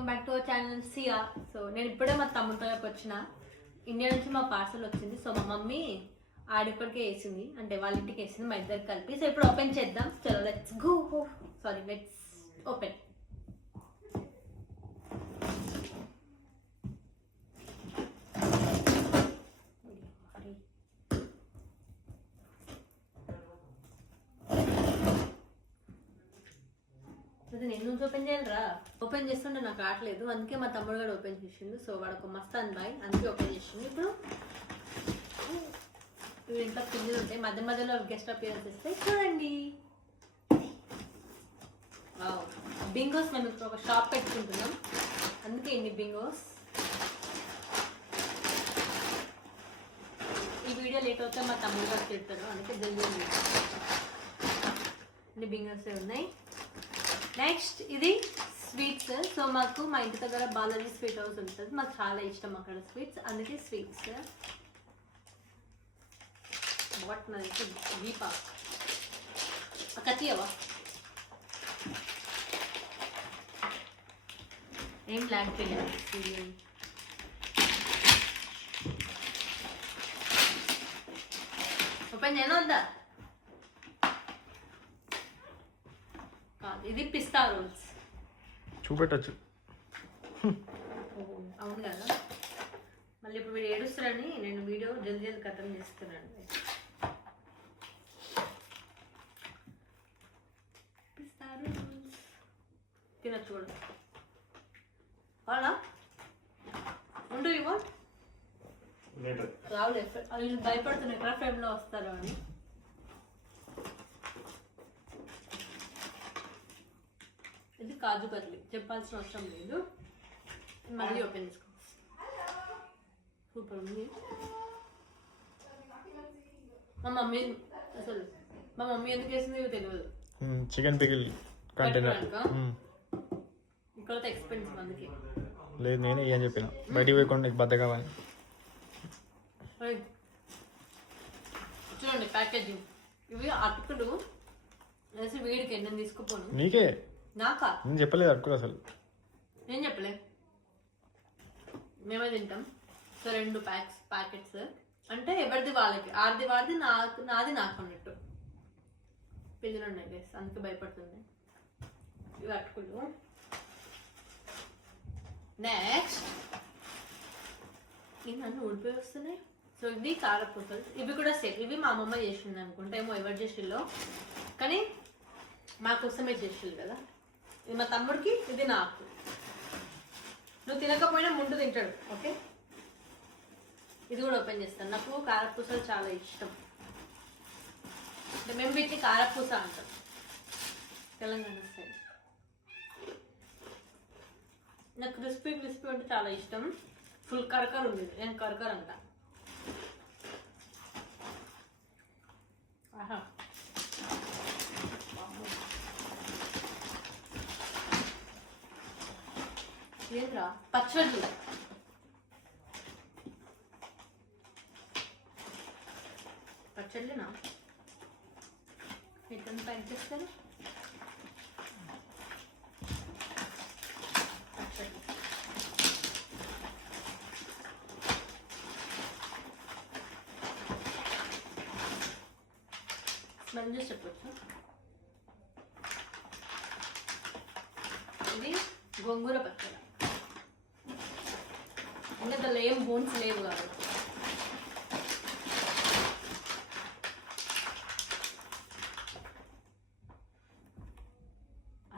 Welcome back to our channel Siya. So నేను ఇప్పుడే మా తమ్ముడితో వచ్చిన ఇండియా నుంచి మా పార్సల్ వచ్చింది. సో మా మమ్మీ ఆడిప్పటికే వేసింది, అంటే వాళ్ళ ఇంటికి వేసింది మా ఇద్దరు కలిపి. సో ఇప్పుడు ఓపెన్ చేద్దాం. చలో let's go. Sorry, let's open. నేను ఓపెన్ చేయాలరా, ఓపెన్ చేస్తుంటే నాకు రావట్లేదు, అందుకే మా తమ్ముడు కూడా ఓపెన్ చేసిండు. సో వాడు ఒక మస్తాన్ బాయ్, అందుకే ఓపెన్ చేసిండు. ఇప్పుడు ఇంట్లో పిల్లలు ఉంటాయి, మధ్య మధ్యలో గెస్ట్ అపియరెన్స్ ఇస్తాయి. చూడండి, బింగోస్ మేము ఇప్పుడు ఒక షాప్ పెట్టుకుంటున్నాం, అందుకే ఇన్ని బింగోస్. ఈ వీడియో లేట్ అవుతే మా తమ్ముడు గారు తిడతారు, అందుకే జల్దీ ఇన్ని బింగోస్ ఉన్నాయి. నెక్స్ట్ ఇది స్వీట్స్. సో మాకు మా ఇంటి దగ్గర బాలాజీ స్వీట్ హౌస్ ఉంటుంది, మాకు చాలా ఇష్టం అక్కడ స్వీట్స్, అందుకే స్వీట్స్. వాట్ నాది దీపా కత్తియవా ఏం బ్లాక్ చేయాలి. ఓపెన్ చేయను వద్దా? ఇది పిస్తా రోల్స్ చూపెట్టచ్చు. అవును కదా, మళ్ళీ ఇప్పుడు వీడు ఏడుస్తారని నేను వీడియో జల్దీ జల్దీ ఖతం చేస్తున్నాను. పిస్తా రోల్స్ తినచ్చు కూడా. అవునా ఉండు, ఇవ్వ రావులే, వీళ్ళు భయపడుతున్నారు ఎక్కడ ఫ్రేమ్లో వస్తారో అని. ఇది కాజు కర్రీ, చెప్పాల్సిన అవసరం లేదు. మళ్ళీ ఓపెన్ చేసుకో. సూపర్ ఉంది. మా మమ్మీ ఎందుకు వేసింది తెలియదు. చికెన్ పికిల్ కంటైనర్ ఇక్కడ ఎక్స్పెన్సివ్, అందుకే లేదు నేనే ఏం చెప్పిన బయటికి పోయకుండా నీకు బద్ద కావాలి. చూడండి ప్యాకేజింగ్, ఇవి అటుకులు వేసి వీడికి నేను తీసుకుపోను. నీకే నాకా? నేను చెప్పలేదు అటుకులు, అసలు నేను చెప్పలే, మేమే తింటాం. సో 2 ప్యాకెట్స్ అంటే ఎవరిది వాళ్ళకి, ఆడిది వాడిది, నాది నాకు అన్నట్టు. పిల్లలు ఉన్నాయి గైస్, అందుకే భయపడుతుంది. ఇవి అటుకులు. నెక్స్ట్ ఇవి నన్ను ఊడిపోయి వస్తున్నాయి. సో ఇది కారపూసలు, ఇవి కూడా సేమ్. ఇవి మా అమ్మమ్మ చేసింది అనుకుంటా, ఏమో ఎవరు చేసిల్లో, కానీ మా కోసమే చేసిల్లు కదా. ఇది మా తమ్ముడికి, ఇది నాకు. నువ్వు తినకపోయినా ముందు తింటాడు, ఓకే. ఇది కూడా ఓపెన్ చేస్తాను, నాకు కారపూసలు చాలా ఇష్టం. అంటే మేము వీటిని కారపూస అంటాం తెలంగాణ సైడ్. నాకు క్రిస్పీ అంటే చాలా ఇష్టం. ఫుల్ కరకర ఉంది, నేను కరకర అంట. ఆహా, ఏంద్రా పచ్చళ్ళు. పచ్చళ్ళేనా ఎక్కడ ప్యాక్ చేస్తారు? పచ్చళ్ళు స్మెల్ చేసి చెప్పచ్చు. ఇది గోంగూర పచ్చడి, అంటే దానిలో ఏం బోన్స్ లేవు కాబట్టి.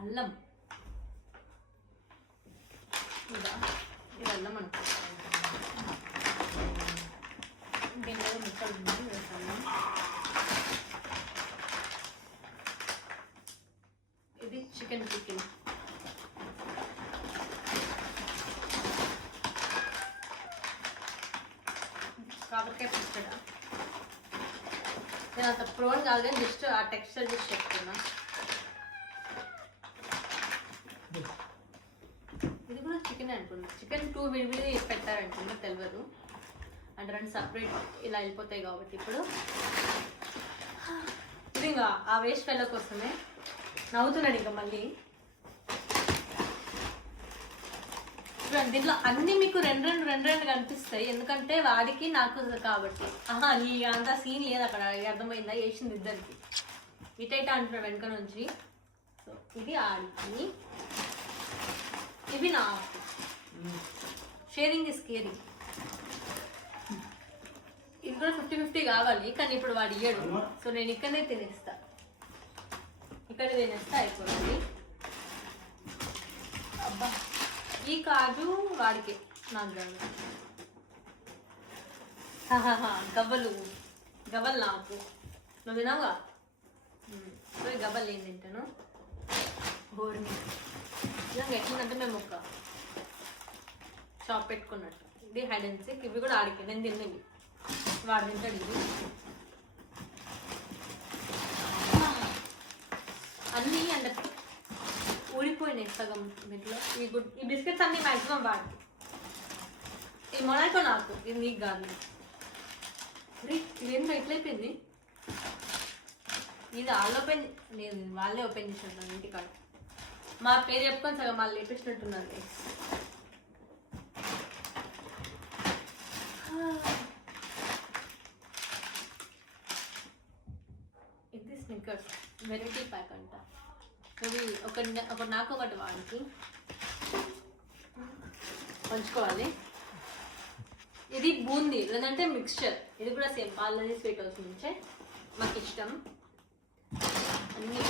అల్లం, ఇది అల్లం అనుకో, ఇంకేదో ముక్కలు ఉన్నాయి వేసాను. ఇది చికెన్ పికిల్, కాకరకాయ పచ్చడి. నేను అంత ప్రోన్ కాదు కానీ జస్ట్ ఆ టెక్స్చర్ చూసి చెప్తున్నా. ఇది కూడా చికెన్ అనుకున్నా, చికెన్ 2 విడివిడి పెట్టారనుకున్నా, తెలియదు. అంటే 2 సపరేట్ ఇలా వెళ్ళిపోతాయి కాబట్టి. ఇప్పుడు ఇది ఇంకా ఆ వేస్ట్ ఫెలో కోసమే నవ్వుతున్నాడు ఇంకా మళ్ళీ. చూడండి దీంట్లో అన్ని మీకు రెండు రెండు కనిపిస్తాయి, ఎందుకంటే వాడికి నాకు కాబట్టి. ఈ అంత సీన్ లేదు అక్కడ, అర్థమైందా? వేసింది ఇద్దరికి. ఇటైట అంటున్నాడు వెనక నుంచి. సో ఇది ఆడికి, ఇవి నాకు. Sharing is caring. ఇది కూడా 50-50 కావాలి, కానీ ఇప్పుడు వాడు ఇయ్యడు. సో నేను ఇక్కడనే తినేస్తా, ఇక్కడే తినేస్తా, అయిపోతుంది. అబ్బా ఈ కాజు వాడికి, నాకు కాదు. గవ్వలు నాకు. నువ్వు తినవుగా? గవ్వలు ఏం తింటాను? బోర్ని నిజంగా ఎట్లుందంటే మేము ఒక షాప్ పెట్టుకున్నట్టు. ఇది హైడ్ అండ్ సీక్. ఇవి కూడా ఆడికి, నేను తిన్నవి వాడు తింటాడు. ఇది అన్నీ అంటే ఊడిపోయినాయి సగం వీటిలో. ఈ బిస్కెట్స్ అన్నీ మ్యాక్సిమం వాడికి. ఈ మొనాకో నాకు, ఇది నీకు కాదు. ఇదేంటో ఎట్లయిపోయింది? ఇది వాళ్ళు ఓపెన్, నేను వాళ్ళే ఓపెన్ చేసినట్టు ఇంటికాడ. మా పేరు చెప్పుకొని సగం వాళ్ళు లేపించినట్టున్నారు. ఇది స్నిక్కర్స్ వెరైటీ ప్యాక్ అంట. ఇది ఒకటి నాకు ఒకటి వాడికి పంచుకోవాలి. ఇది బూందీ లేదంటే మిక్స్చర్. ఇది కూడా సేమ్ వాళ్ళది స్వీట్ హౌస్ నుంచే, మాకు ఇష్టం. అన్నీ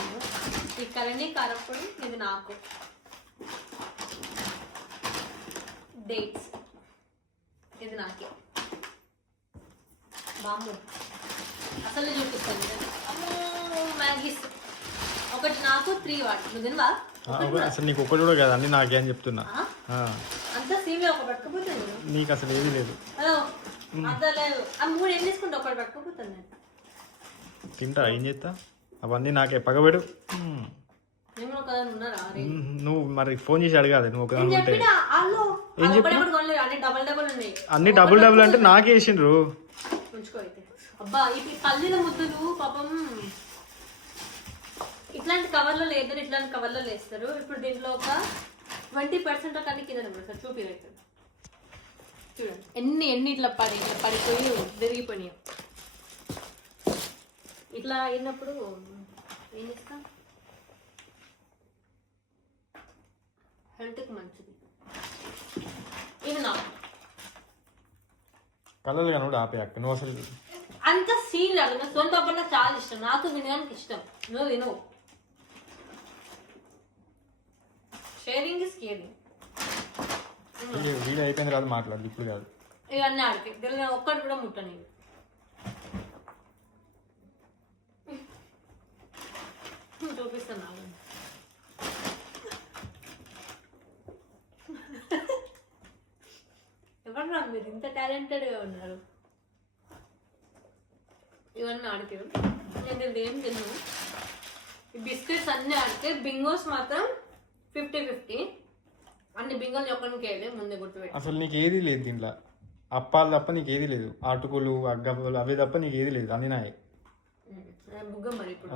ఈ కలని కారప్పొడి, ఇది నాకు. డేట్స్ ఇది నాకే. బాంబు అసలు చూపిస్తాను. మ్యాగీస్ ఒకటి నాకు, 3 వాడు. నువ్వు తినవా? అసలు నీకు ఒకటి కూడా కాదు, అన్ని నాకే అని చెప్తున్నా. అంతా సీవే ఒక పట్టుకుపోతాను. నీకు అసలు ఏది లేదు. అంత లేదు. ఆ 3 ఏం తీసుకుంటా, ఒకటి పట్టుకుపోతాను నేను. తింటా, ఏం చేస్తా? అవన్నీ నాకే పగబెడు. నువ్వు మరి ఫోన్ చేసి అడగాలి. నువ్వు ఒక అన్ని డబుల్ డబుల్ అంటే నాకే వేసిండ్రు. అబ్బా ఈ పల్లీల ముద్దలు పాపం ఇట్లాంటి కవర్లో లేదు, ఇట్లాంటి కవర్లో వేస్తారు. ఇప్పుడు దీంట్లో ఒక 20% కానీ కింద సార్ చూపి అవుతుంది. చూడండి ఎన్ని ఇట్లా పడిపోయి విరిగిపోయినాయి. ఇట్లా అయినప్పుడు ఏం చేస్తా? హెల్త్కి మంచిది. ఇది నా కలర్ కానీ ఆపే అక్క. నువ్వు అసలు అంత సీన్ లేదు. నా సొంత పన్న చాలా ఇష్టం, నాకు వినడానికి ఇష్టం. నువ్వు విను. Sharing is caring. వీడియో అయిపోయింది కాదు, మాట్లాడు ఇప్పుడు కాదు. ఇవన్నీ ఆడితే తెలియదు, ఒక్కటి కూడా ముట్టని. చూపిస్తాను. ఎవరు మీరు ఇంత టాలెంటెడ్గా ఉన్నారు? ఇవన్నీ ఆడితే నేను ఏం తిన్నాను. ఈ బిస్కెట్స్ అన్నీ ఆడితే, బింగోస్ మాత్రం 50-50. అన్ని బింగోలు ఒక్కడికి వెళ్ళి ముందే గుర్తుపెట్టి. అసలు నీకు ఏది లేదు దీంట్లో. అప్పాలు తప్ప నీకు ఏది లేదు. అటుకులు అగ్గలు అవి తప్ప నీకు ఏది లేదు. అన్ని నాయి. బుగ్గ మరి ఇప్పుడు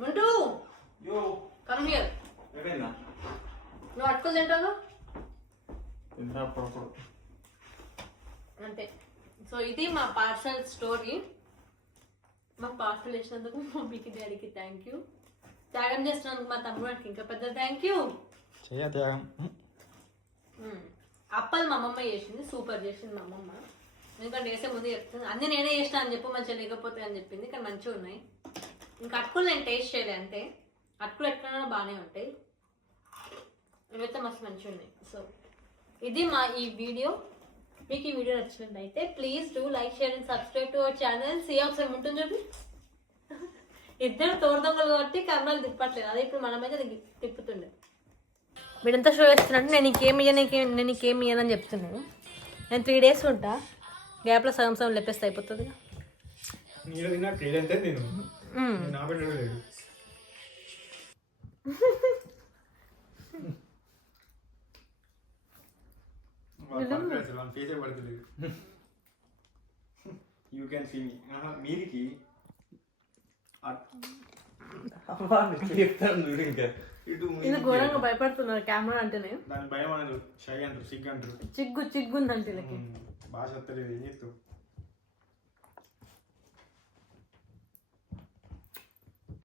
ముంటూ కమ్ హియర్. నువ్వు అటుకులు తింటావు అంతే. సో ఇది మా పార్సల్ స్టోరీ. మాకు పార్సల్ ఇచ్చినందుకు మమ్మీకి డాడీకి థ్యాంక్ యూ. త్యాగం చేసినందుకు మా తమ్ముడికి ఇంకా పెద్ద థ్యాంక్ యూ. అప్పలు మా అమ్మమ్మ చేసింది, సూపర్ చేసింది మా అమ్మమ్మ. ఎందుకంటే వేసే ముందు చెప్తుంది అన్నీ నేనే చేసిన అని చెప్పి మంచిగా లేకపోతే అని చెప్పింది, కానీ మంచిగా ఉన్నాయి. ఇంకా అటుకులు నేను టేస్ట్ చేయలే, అంతే. అటుకులు ఎట్లన్నా బాగానే ఉంటాయి, ఇవైతే మస్తు మంచిగా ఉన్నాయి. సో ఇది మా ఈ వీడియో. మీకు ఈ వీడియో నచ్చినట్లయితే please do like, share and subscribe to our channel. సీ ఒకసారి ఉంటుంది చూపి. ఇద్దరు తోడుదొంగలు కాబట్టి కెమెరాలు తిప్పట్లేదు, అదే ఇప్పుడు మన మీద తిప్పుతుండే. వీడంతా షో చేస్తున్నట్టు నేను నీకేమి ఇయ్యనని చెప్తున్నాను. నేను 3 days ఉంటా, గ్యాప్లో సగం లెప్పేస్తే అయిపోతుంది. You can see me. మీరికి చెప్తాను ఇంకా ఇటు ఇది ఘోరంగా భయపడుతున్నారు కెమెరా అంటేనే. దాని భయం అనరు, షై అంటారు, సిగ్గు అంటారు. చిగ్గు చిగ్గుందంటే భాష వస్తలేదు, ఏం చేస్తావు?